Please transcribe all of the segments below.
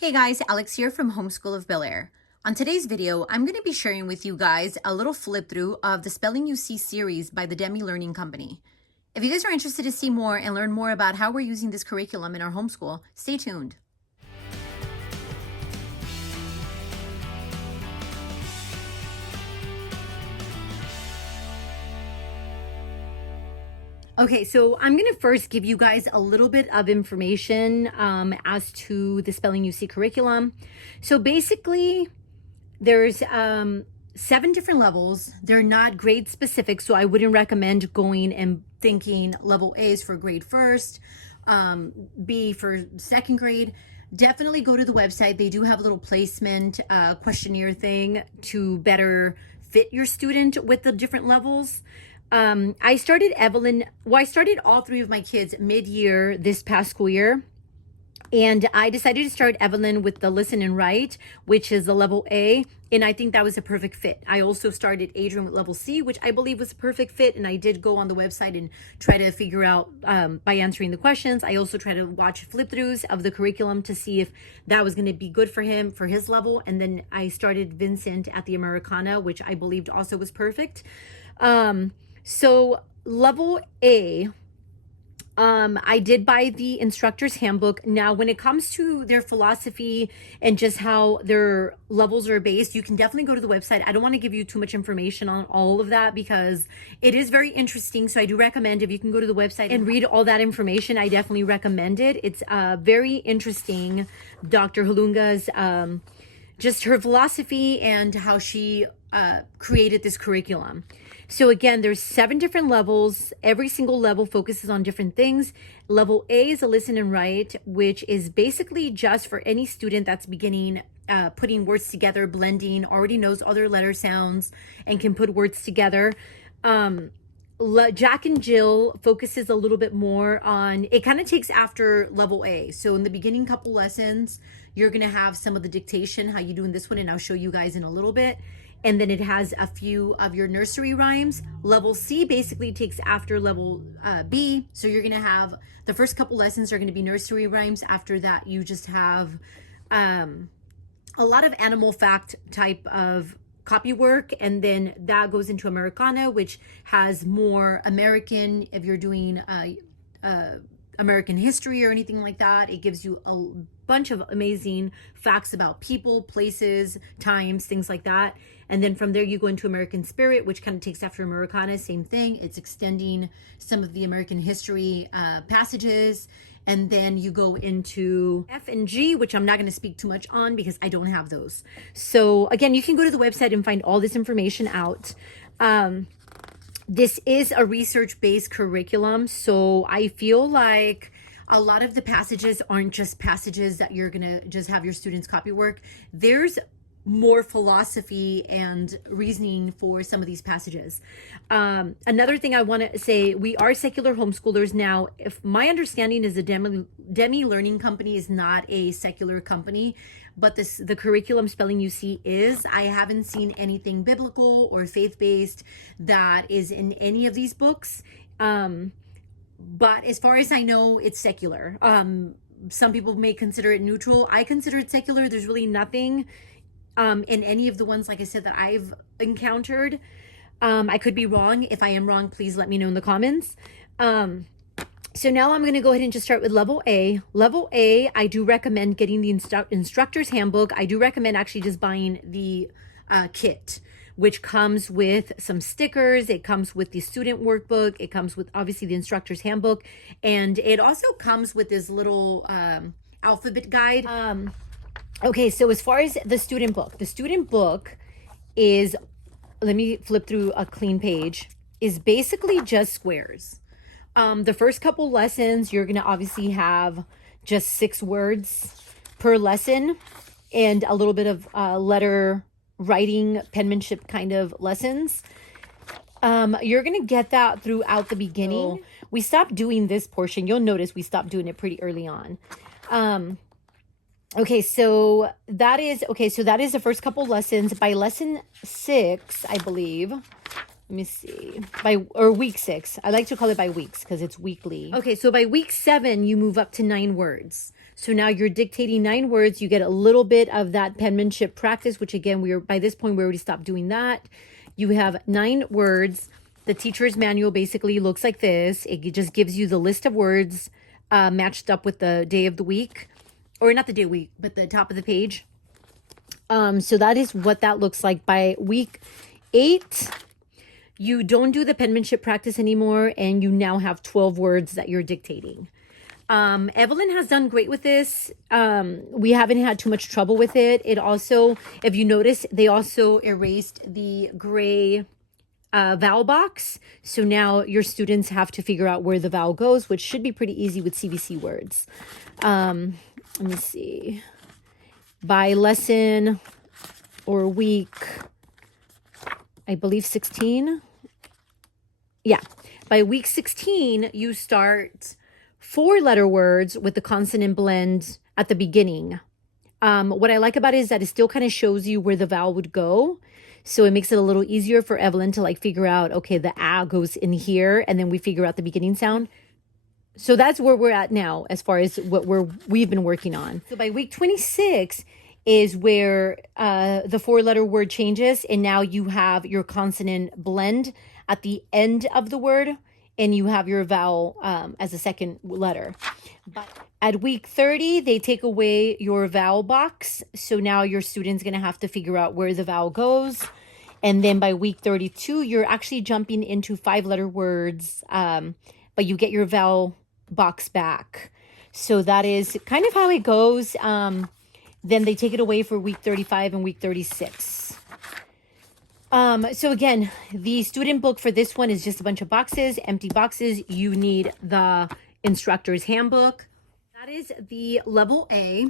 Hey guys, Alex here from Homeschool of Bel Air. On today's video, I'm going to be sharing with you guys a little flip through of the Spelling You See series by the DEME Learning Company. If you guys are interested to see more and learn more about how we're using this curriculum in our homeschool, stay tuned. Okay, so I'm going to first give you guys a little bit of information as to the Spelling You See curriculum. So basically, there's 7 different levels. They're not grade specific, so I wouldn't recommend going and thinking level A is for grade first, B for second grade. Definitely go to the website. They do have a little placement questionnaire thing to better fit your student with the different levels. I started all 3 of my kids mid-year this past school year. And I decided to start Evelyn with the Listen and Write, which is the level A. And I think that was a perfect fit. I also started Adrian with level C, which I believe was a perfect fit. And I did go on the website and try to figure out by answering the questions. I also tried to watch flip throughs of the curriculum to see if that was going to be good for him, for his level. And then I started Vincent at the Americana, which I believed also was perfect. So level A, I did buy the instructor's handbook. Now, when it comes to their philosophy and just how their levels are based, you can definitely go to the website. I don't want to give you too much information on all of that because it is very interesting. So I do recommend if you can go to the website and read all that information, I definitely recommend it. It's very interesting. Dr. Halunga's, just her philosophy and how she created this curriculum. So again, there's 7 different levels. Every single level focuses on different things. Level A is a Listen and Write, which is basically just for any student that's beginning putting words together, blending, already knows other letter sounds, and can put words together. Jack and Jill focuses a little bit more on, it kind of takes after level A. So in the beginning couple lessons, you're going to have some of the dictation, how you do in this one, and I'll show you guys in a little bit. And then it has a few of your nursery rhymes. Level C basically takes after level B. So you're going to have the first couple lessons are going to be nursery rhymes. After that, you just have a lot of animal fact type of copy work. And then that goes into Americana, which has more American, if you're doing American history or anything like that. It gives you a bunch of amazing facts about people, places, times, things like that. And then from there you go into American Spirit, which kind of takes after Americana. Same thing. It's extending some of the American history passages. And then you go into F and G, which I'm not going to speak too much on because I don't have those. So again, you can go to the website and find all this information out. This is a research-based curriculum, so I feel like a lot of the passages aren't just passages that you're gonna just have your students copy work. There's more philosophy and reasoning for some of these passages. Another thing I want to say, we are secular homeschoolers now. If my understanding is the DEME Learning Company is not a secular company, but the curriculum Spelling You See is. I haven't seen anything biblical or faith-based that is in any of these books. But as far as I know, it's secular. Some people may consider it neutral. I consider it secular. There's really nothing in any of the ones, like I said, that I've encountered. I could be wrong. If I am wrong, please let me know in the comments. So now I'm going to go ahead and just start with level A. Level A, I do recommend getting the instructor's handbook. I do recommend actually just buying the kit, which comes with some stickers. It comes with the student workbook. It comes with obviously the instructor's handbook. And it also comes with this little alphabet guide. Okay, so as far as the student book is, let me flip through a clean page, is basically just squares. The first couple lessons, you're going to obviously have just 6 words per lesson and a little bit of letter writing, penmanship kind of lessons. You're going to get that throughout the beginning. We stopped doing this portion. You'll notice we stopped doing it pretty early on. Okay, so that is the first couple lessons. By lesson 6, I believe. Let me see. Week 6. I like to call it by weeks because it's weekly. Okay, so by week 7, you move up to 9 words. So now you're dictating 9 words. You get a little bit of that penmanship practice, which again, by this point, we already stopped doing that. You have 9 words. The teacher's manual basically looks like this. It just gives you the list of words matched up with the day of the week, or not the day of the week, but the top of the page. So that is what that looks like. By week 8, you don't do the penmanship practice anymore, and you now have 12 words that you're dictating. Evelyn has done great with this. We haven't had too much trouble with it. It also, if you notice, they also erased the gray vowel box. So now your students have to figure out where the vowel goes, which should be pretty easy with CVC words. Let me see. By lesson or week, I believe 16. Yeah. By week 16, you start 4-letter words with the consonant blend at the beginning. What I like about it is that it still kind of shows you where the vowel would go. So it makes it a little easier for Evelyn to like figure out, okay, the A goes in here, and then we figure out the beginning sound. So that's where we're at now as far as what we've been working on. So by week 26 is where the 4-letter word changes, and now you have your consonant blend at the end of the word, and you have your vowel as a second letter. But at week 30, they take away your vowel box. So now your student's going to have to figure out where the vowel goes. And then by week 32, you're actually jumping into 5-letter words, but you get your vowel box back. So that is kind of how it goes. Then they take it away for week 35 and week 36. So again, the student book for this one is just a bunch of boxes, empty boxes. You need the instructor's handbook. That is the level A.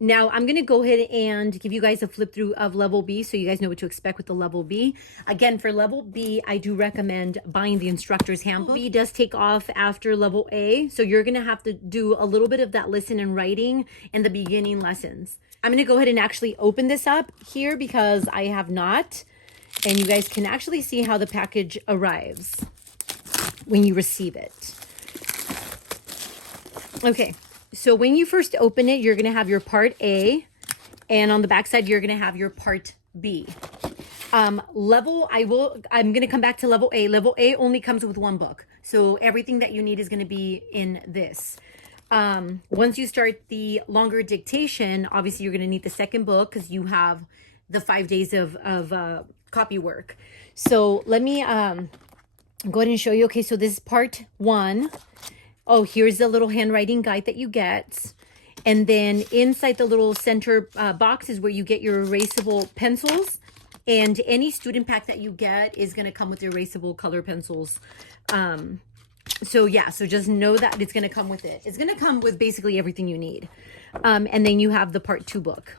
Now I'm going to go ahead and give you guys a flip through of level B so you guys know what to expect with the level B. Again, for level B, I do recommend buying the instructor's handbook. B does take off after level A, so you're going to have to do a little bit of that listen and writing in the beginning lessons. I'm going to go ahead and actually open this up here because I have not. And you guys can actually see how the package arrives when you receive it. Okay, so when you first open it, you're going to have your part A, and on the back side, you're going to have your part B. I'm going to come back to level A. Level A only comes with 1 book. So everything that you need is going to be in this. Once you start the longer dictation, obviously you're going to need the second book because you have the 5 days of copy work. So let me go ahead and show you. Okay, so this is part 1. Oh, here's the little handwriting guide that you get. And then inside the little center box is where you get your erasable pencils. And any student pack that you get is going to come with erasable color pencils. So yeah, so just know that it's going to come with it. It's going to come with basically everything you need. And then you have the part 2 book.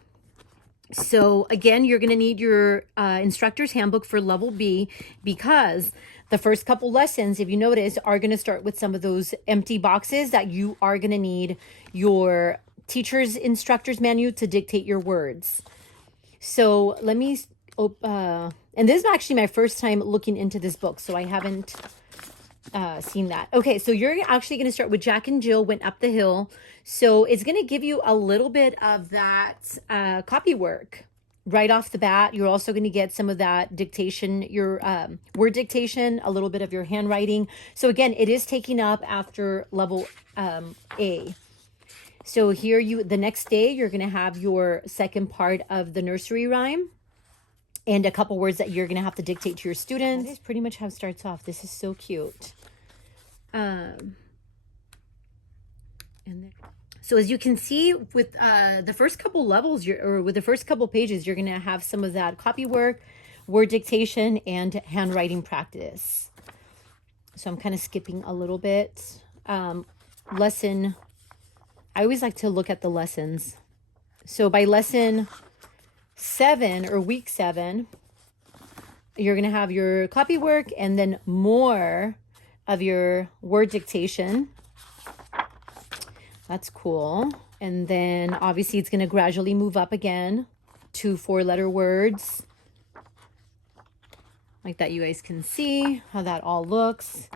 So again, you're going to need your instructor's handbook for level B because the first couple lessons, if you notice, are going to start with some of those empty boxes that you are going to need your teacher's instructor's manual to dictate your words. So let me, and this is actually my first time looking into this book, so I haven't seen that. Okay, so you're actually going to start with Jack and Jill Went Up the Hill. So it's going to give you a little bit of that copy work right off the bat. You're also going to get some of that dictation, your word dictation, a little bit of your handwriting. So again, it is taking up after level A. So here the next day, you're going to have your second part of the nursery rhyme and a couple words that you're going to have to dictate to your students. That is pretty much how it starts off. This is so cute. So as you can see with the first couple levels, with the first couple pages, you're going to have some of that copy work, word dictation, and handwriting practice. So I'm kind of skipping a little bit. Lesson, I always like to look at the lessons. So by lesson 7 or week 7, you're going to have your copy work and then more of your word dictation. That's cool. And then obviously it's going to gradually move up again to 4-letter words. Like that, you guys can see how that all looks.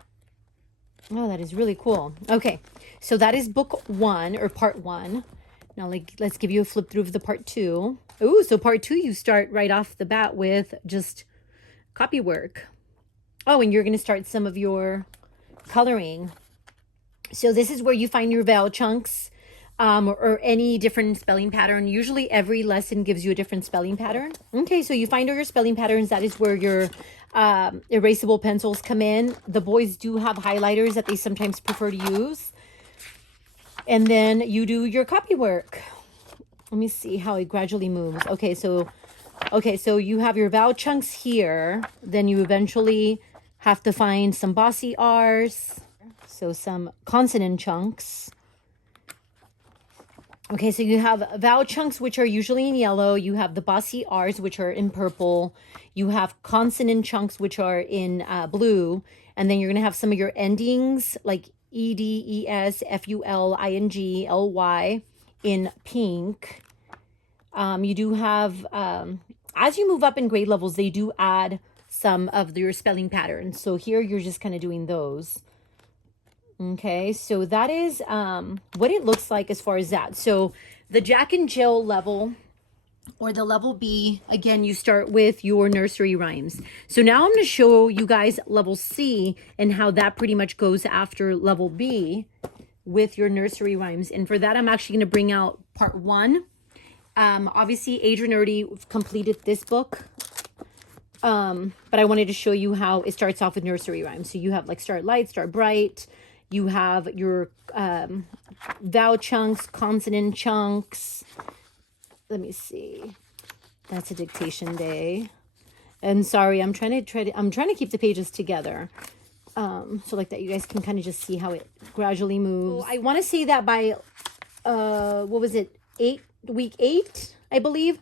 Oh, that is really cool. Okay, so that is book 1 or part 1. Now, let's give you a flip through of the part 2. Ooh, so part 2, you start right off the bat with just copy work. Oh, and you're going to start some of your coloring. So this is where you find your vowel chunks, or any different spelling pattern. Usually every lesson gives you a different spelling pattern. Okay, so you find all your spelling patterns. That is where your erasable pencils come in. The boys do have highlighters that they sometimes prefer to use. And then you do your copy work. Let me see how it gradually moves. Okay, so you have your vowel chunks here. Then you eventually have to find some bossy R's. So some consonant chunks. Okay, so you have vowel chunks, which are usually in yellow. You have the bossy R's, which are in purple. You have consonant chunks, which are in blue. And then you're going to have some of your endings, like E-D-E-S, F-U-L-I-N-G, L-Y in pink. You do have, as you move up in grade levels, they do add some of your spelling patterns. So here you're just kind of doing those. Okay, so that is what it looks like as far as that. So the Jack and Jill level, or the level B, again, you start with your nursery rhymes. So now I'm going to show you guys level C and how that pretty much goes after level B with your nursery rhymes. And for that, I'm actually going to bring out part 1. Obviously, Adrian already completed this book. But I wanted to show you how it starts off with nursery rhymes. So you have like start light, start bright. You have your vowel chunks, consonant chunks. Let me see. That's a dictation day. And sorry, I'm trying to keep the pages together. So like that you guys can kind of just see how it gradually moves. So I want to say that by what was it? Week 8, I believe.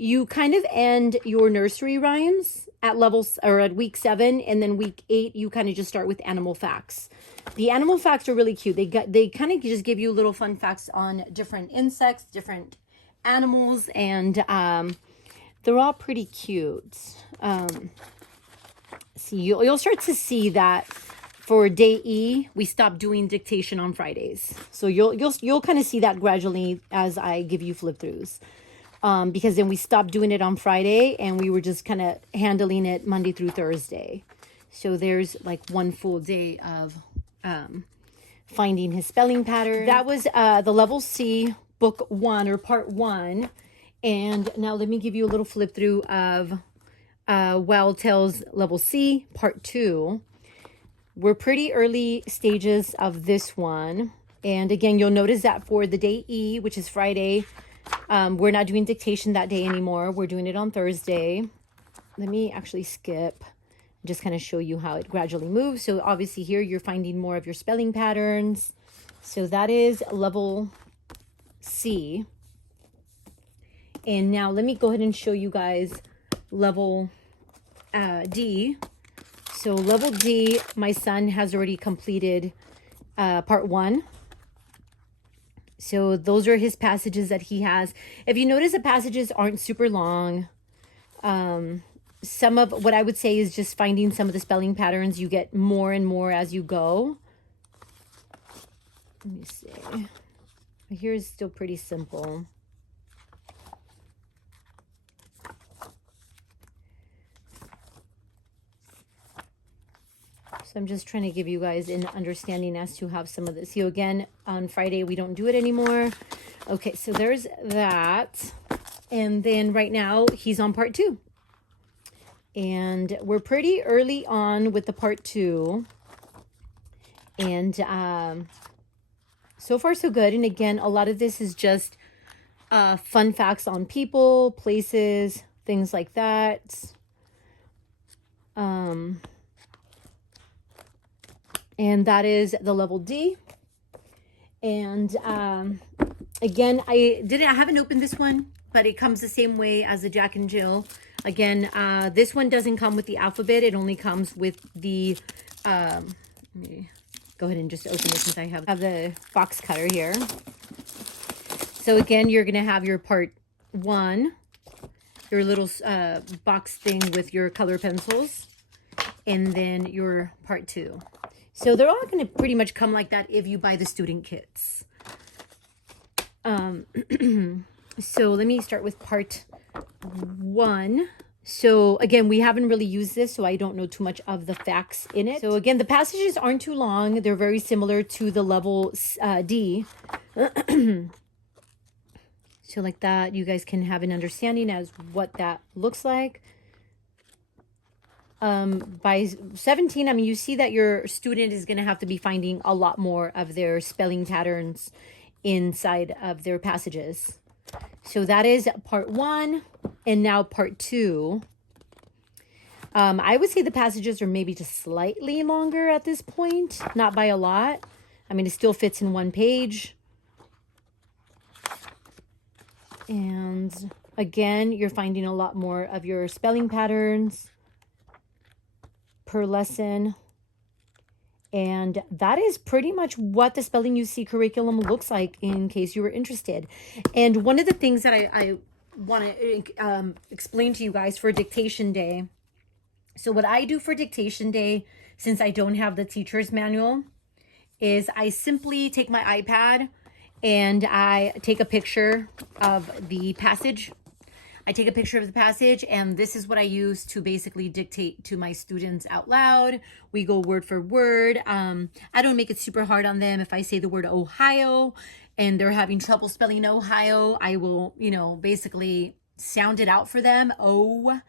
You kind of end your nursery rhymes at levels or at week 7, and then week 8 you kind of just start with animal facts. The animal facts are really cute. They kind of just give you little fun facts on different insects, different animals, and they're all pretty cute. See, you'll start to see that for day E, we stopped doing dictation on Fridays. So you'll kind of see that gradually as I give you flip throughs. Because then we stopped doing it on Friday and we were just kind of handling it Monday through Thursday. So there's like one full day of finding his spelling pattern. That was the level C, book 1 or part 1. And now let me give you a little flip through of Wild Tales level C, part 2. We're pretty early stages of this one. And again, you'll notice that for the day E, which is Friday, we're not doing dictation that day anymore. We're doing it on Thursday. Let me actually skip, just kind of show you how it gradually moves. So obviously here you're finding more of your spelling patterns. So that is level C. And now let me go ahead and show you guys level D. So level D, my son has already completed part 1. So those are his passages that he has. If you notice, the passages aren't super long. Some of what I would say is just finding some of the spelling patterns. You get more and more as you go. Let me see. Here is still pretty simple. So I'm just trying to give you guys an understanding as to how some of this. So again, on Friday, we don't do it anymore. Okay, so there's that. And then right now, he's on part 2. And we're pretty early on with the part 2. And so far, so good. And again, a lot of this is just fun facts on people, places, things like that. And that is the level D. And again, I haven't opened this one, but it comes the same way as the Jack and Jill. Again, this one doesn't come with the alphabet. It only comes with the, let me go ahead and just open it since I have the box cutter here. So again, you're going to have your part 1, your little box thing with your color pencils, and then your part 2. So they're all going to pretty much come like that if you buy the student kits. So let me start with part 1. So again, we haven't really used this, so I don't know too much of the facts in it. So again, the passages aren't too long. They're very similar to the level D. So like that, you guys can have an understanding as what that looks like. By 17, I mean, you see that your student is going to have to be finding a lot more of their spelling patterns inside of their passages. So that is part 1. And now part 2. I would say the passages are maybe just slightly longer at this point, not by a lot. I mean, it still fits in one page. And again, you're finding a lot more of your spelling patterns per lesson. And that is pretty much what the Spelling UC curriculum looks like, in case you were interested. And one of the things that I want to explain to you guys for dictation day. So what I do for dictation day, since I don't have the teacher's manual, is I simply take my iPad and I take a picture of the passage. I take a picture of the passage, and this is what I use to basically dictate to my students out loud. We go word for word. I don't make it super hard on them. If I say the word Ohio and they're having trouble spelling Ohio, I will, basically sound it out for them. Ohio.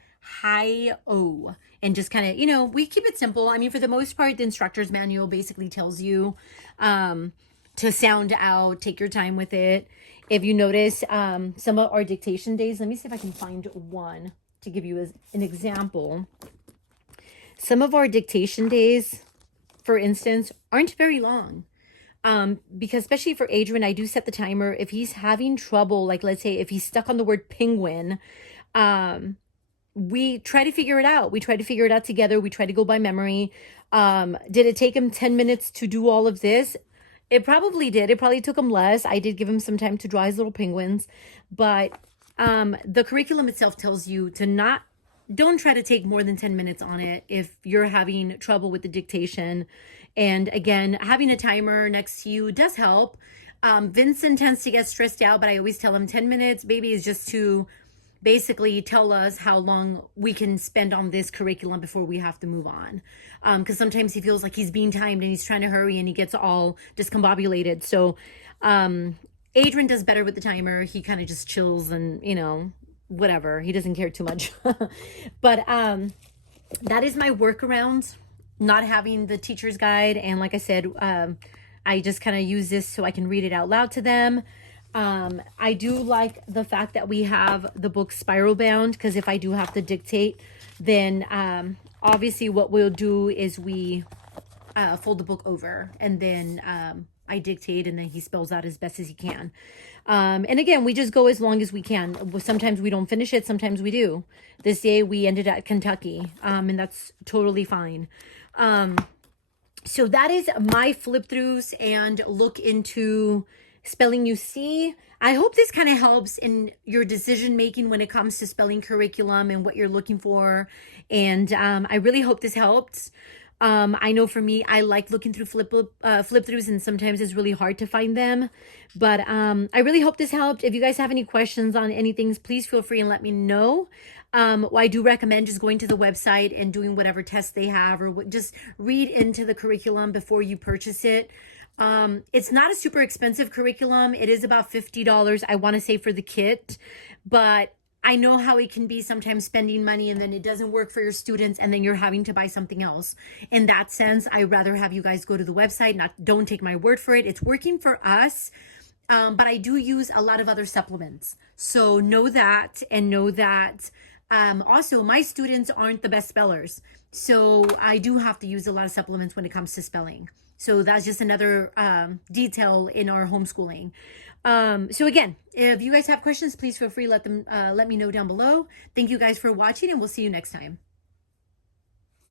And just kind of, we keep it simple. I mean, for the most part, the instructor's manual basically tells you to sound out, take your time with it. If you notice, some of our dictation days, let me see if I can find one to give you an example. Some of our dictation days, for instance, aren't very long. Because especially for Adrian, I do set the timer. If he's having trouble, like let's say if he's stuck on the word penguin, we try to figure it out. We try to figure it out together. We try to go by memory. Did it take him 10 minutes to do all of this? It probably did. It probably took him less. I did give him some time to draw his little penguins. But the curriculum itself tells you to don't try to take more than 10 minutes on it if you're having trouble with the dictation. And again, having a timer next to you does help. Vincent tends to get stressed out, but I always tell him 10 minutes, baby, is just to basically tell us how long we can spend on this curriculum before we have to move on. Because sometimes he feels like he's being timed and he's trying to hurry and he gets all discombobulated. So Adrian does better with the timer. He kind of just chills and, whatever. He doesn't care too much. But that is my workaround, not having the teacher's guide. And like I said, I just kind of use this so I can read it out loud to them. I do like the fact that we have the book spiral bound, because if I do have to dictate, then obviously what we'll do is we fold the book over, and then I dictate, and then he spells out as best as he can. And again, we just go as long as we can. Sometimes we don't finish it, sometimes we do. This day we ended at Kentucky, and that's totally fine. So that is my flip throughs and look into Spelling UC. I hope this kind of helps in your decision making when it comes to spelling curriculum and what you're looking for. And I really hope this helped. I know for me, I like looking through flip throughs, and sometimes it's really hard to find them. But I really hope this helped. If you guys have any questions on anything, please feel free and let me know. Well, I do recommend just going to the website and doing whatever tests they have, or just read into the curriculum before you purchase it. It's not a super expensive curriculum. It is about $50, I want to say, for the kit, but I know how it can be sometimes spending money and then it doesn't work for your students and then you're having to buy something else. In that sense, I'd rather have you guys go to the website, don't take my word for it. It's working for us. But I do use a lot of other supplements. So know that, and know that also my students aren't the best spellers. So I do have to use a lot of supplements when it comes to spelling. So that's just another detail in our homeschooling. So again, if you guys have questions, please feel free, let me know down below. Thank you guys for watching, and we'll see you next time.